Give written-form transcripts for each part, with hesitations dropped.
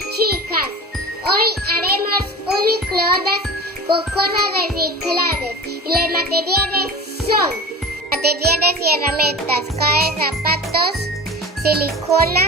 chicas, hoy haremos un microondas con cosas reciclables y los materiales son materiales y herramientas, cajas de zapatos, silicona,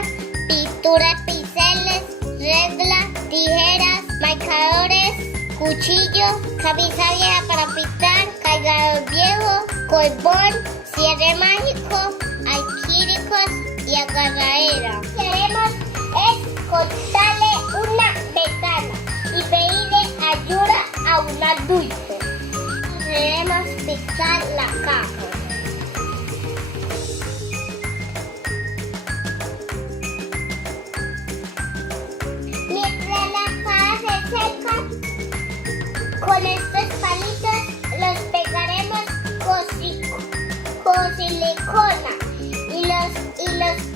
pintura, pinceles, reglas, tijeras, marcadores, cuchillos, camisa vieja para pintar, cargador viejo, carbón, cierre mágico, acrílicos y agarradera. Lo que haremos es cortarle una ventana y pedirle ayuda a un adulto. Debemos pintar la caja. Mientras la caja se seca, con estos palitos los pegaremos con silicona y los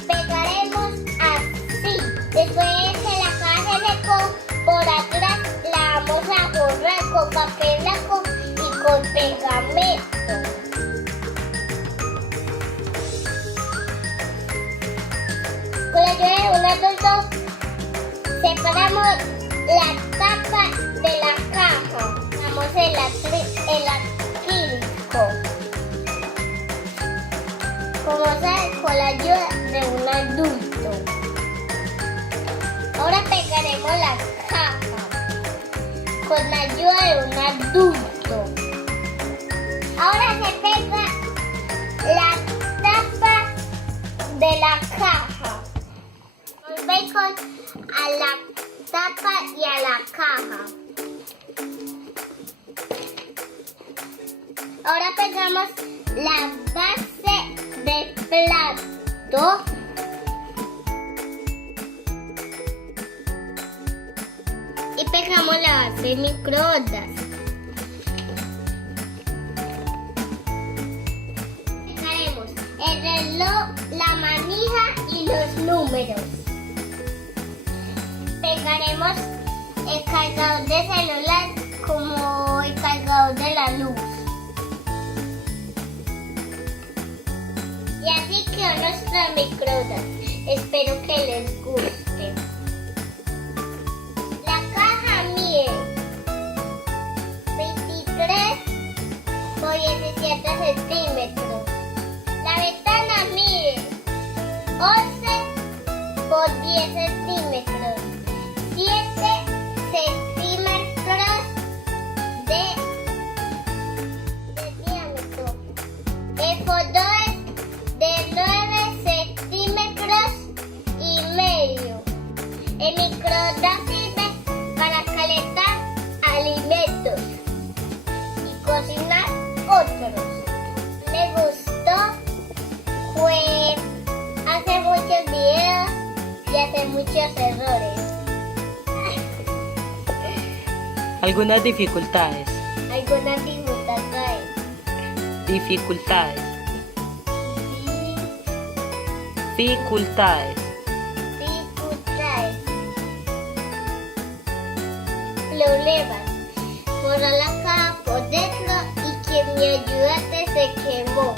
pegaremos así. Después de que la caja se secó, por atrás la vamos a borrar con papel blanco y con pegamento. Con la ayuda de un adulto separamos la tapa de la caja. Damos el acrílico. Como saben, con la ayuda de un adulto. Ahora pegaremos la caja con la ayuda de un adulto. Ahora se pega la tapa de la caja. Volvemos a la tapa y a la caja. Ahora pegamos la base del plato. Y pegamos la base del microondas. Pegaremos el reloj, la manija y los números. Pegaremos el cargador de celular como el cargador de la luz. Y así quedó nuestra microondas. Espero que les guste. La caja mide 23 por 17 centímetros. La ventana mide 11 por 10 centímetros. 7 centímetros de diámetro. El fondo es de 9 centímetros y medio. El microondas sirve para calentar alimentos y cocinar otros. Me gustó, hace muchos videos y hace muchos errores. Algunas dificultades. Algunas dificultades. Dificultades. Dificultades. Dificultades. Problemas. Borrar la caja por dentro y quien me ayudaste se quemó.